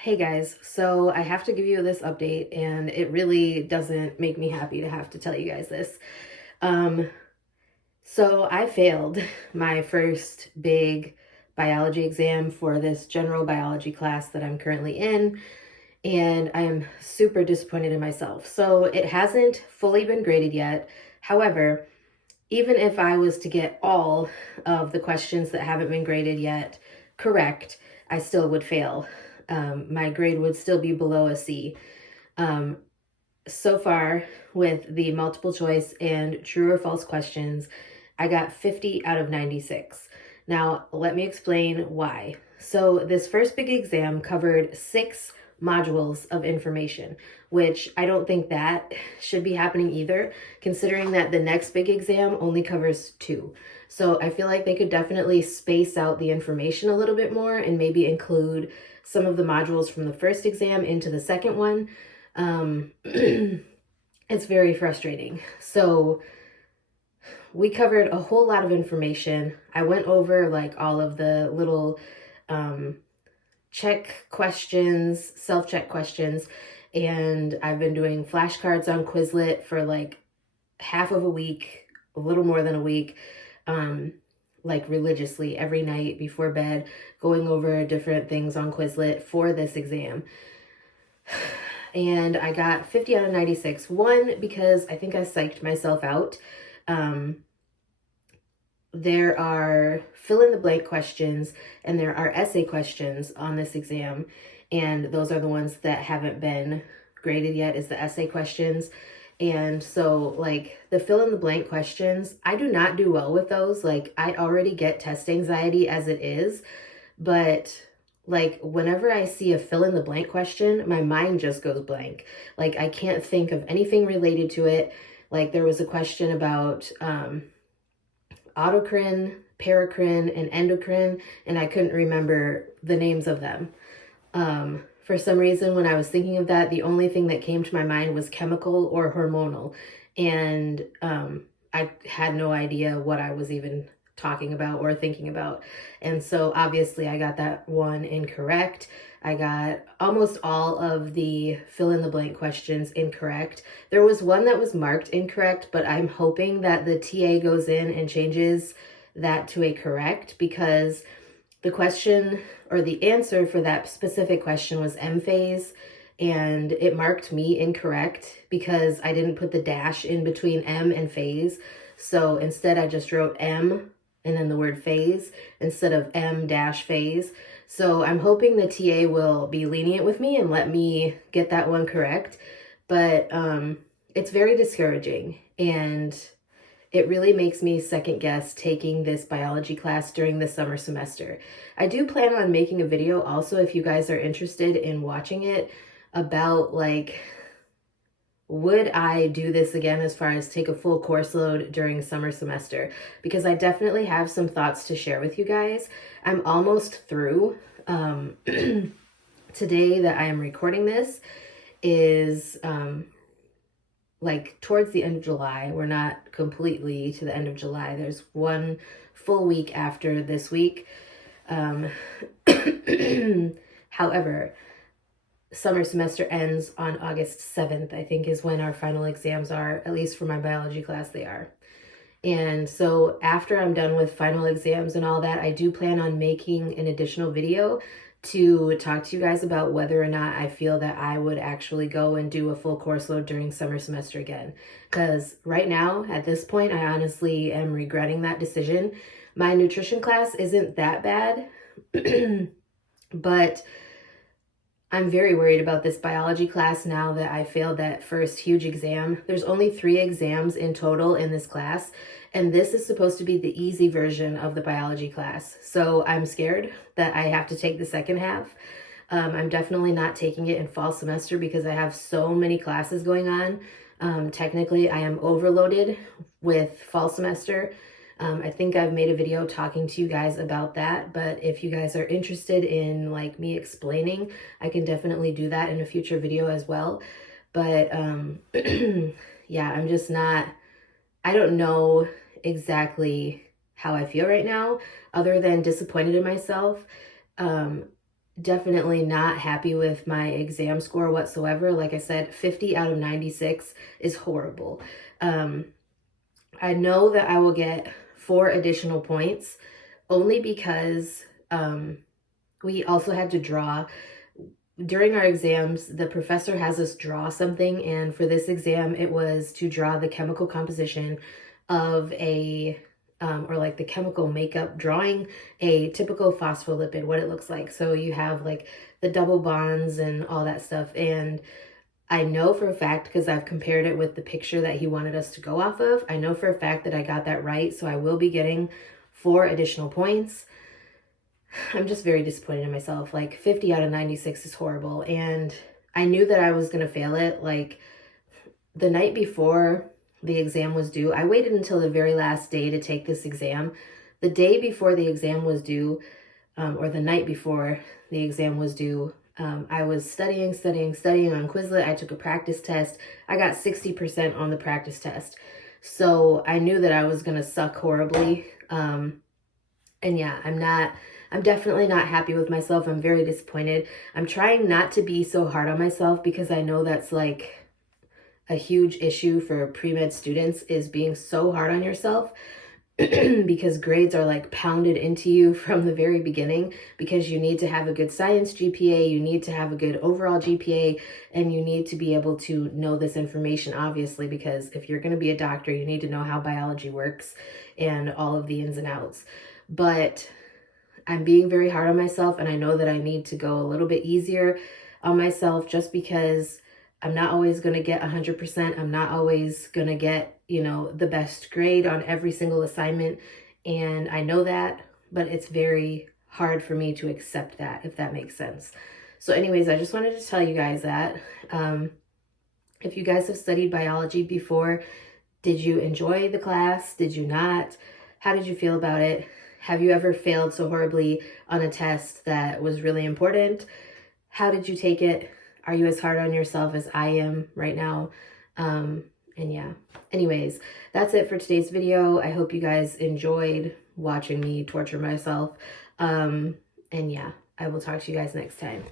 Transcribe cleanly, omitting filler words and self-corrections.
Hey guys, so I have to give you this update, and it really doesn't make me happy to have to tell you guys this. Um, so I failed my first big biology exam for this general biology class that I'm currently in, and I am super disappointed in myself. So it hasn't fully been graded yet. However, even if I was to get all of the questions that haven't been graded yet correct, I still would fail. My grade would still be below a C. Um, so far, with the multiple choice and true or false questions, I got 50 out of 96. Now, let me explain why. So, this first big exam covered 6 modules of information, which I don't think that should be happening either, considering that the next big exam only covers 2. So, I feel like they could definitely space out the information a little bit more and maybe include some of the modules from the first exam into the second one. It's very frustrating. So we covered a whole lot of information. I went over like all of the little um, check questions, self-check questions, and I've been doing flashcards on Quizlet for like half of a week, a little more than a week, um, like religiously every night before bed, going over different things on Quizlet for this exam. And I got 50 out of 96. One, because I think I psyched myself out. Um, there are fill in the blank questions and there are essay questions on this exam. And those are the ones that haven't been graded yet, is the essay questions. And so, like, the fill in the blank questions, I do not do well with those. Like, I already get test anxiety as it is, but like whenever I see a fill in the blank question, my mind just goes blank. Like I can't think of anything related to it. Like there was a question about autocrine, paracrine, and endocrine, and I couldn't remember the names of them. For some reason, when I was thinking of that, the only thing that came to my mind was chemical or hormonal, and I had no idea what I was even talking about or thinking about. And so obviously I got that one incorrect. I got almost all of the fill in the blank questions incorrect. There was one that was marked incorrect, but I'm hoping that the TA goes in and changes that to a correct, because the question or the answer for that specific question was M phase, and it marked me incorrect because I didn't put the dash in between M and phase. So instead I just wrote M and then the word phase instead of M dash phase. So I'm hoping the TA will be lenient with me and let me get that one correct. But it's very discouraging, and it really makes me second guess taking this biology class during the summer semester. I do plan on making a video also, if you guys are interested in watching it, about like, would I do this again as far as take a full course load during summer semester? Because I definitely have some thoughts to share with you guys. I'm almost through. Today that I am recording this is like towards the end of July. We're not completely to the end of July. There's one full week after this week. Um, However, summer semester ends on August 7th, I think is when our final exams are, at least for my biology class, they are. And so after I'm done with final exams and all that, I do plan on making an additional video to talk to you guys about whether or not I feel that I would actually go and do a full course load during summer semester again. Because right now, at this point, I honestly am regretting that decision. My nutrition class isn't that bad, but I'm very worried about this biology class now that I failed that first huge exam. There's only 3 exams in total in this class, and this is supposed to be the easy version of the biology class. So I'm scared that I have to take the second half. I'm definitely not taking it in fall semester because I have so many classes going on. Technically, I am overloaded with fall semester. I think I've made a video talking to you guys about that, but if you guys are interested in like me explaining, I can definitely do that in a future video as well. But yeah, I'm just not, I don't know exactly how I feel right now other than disappointed in myself. definitely not happy with my exam score whatsoever. Like I said, 50 out of 96 is horrible. I know that I will get 4 additional points only because we also had to draw. During our exams, the professor has us draw something, and for this exam, it was to draw the chemical composition of a or like the chemical makeup, drawing a typical phospholipid, what it looks like. So you have like the double bonds and all that stuff. And I know for a fact, because I've compared it with the picture that he wanted us to go off of, I know for a fact that I got that right. So I will be getting 4 additional points. I'm just very disappointed in myself. Like 50 out of 96 is horrible. And I knew that I was going to fail it. Like the night before the exam was due, I waited until the very last day to take this exam. The day before the exam was due, or the night before the exam was due, I was studying on Quizlet. I took a practice test. I got 60% on the practice test. So I knew that I was going to suck horribly. And yeah, I'm definitely not happy with myself. I'm very disappointed. I'm trying not to be so hard on myself because I know that's like a huge issue for pre-med students, is being so hard on yourself because grades are like pounded into you from the very beginning, because you need to have a good science GPA, you need to have a good overall GPA, and you need to be able to know this information, obviously, because if you're going to be a doctor, you need to know how biology works and all of the ins and outs. But I'm being very hard on myself, and I know that I need to go a little bit easier on myself, just because I'm not always going to get 100%. I'm not always going to get, the best grade on every single assignment. And I know that, but it's very hard for me to accept that, if that makes sense. So anyways, I just wanted to tell you guys that. If you guys have studied biology before, did you enjoy the class? Did you not? How did you feel about it? Have you ever failed so horribly on a test that was really important? How did you take it? Are you as hard on yourself as I am right now? And yeah, anyways, that's it for today's video. I hope you guys enjoyed watching me torture myself. And yeah, I will talk to you guys next time.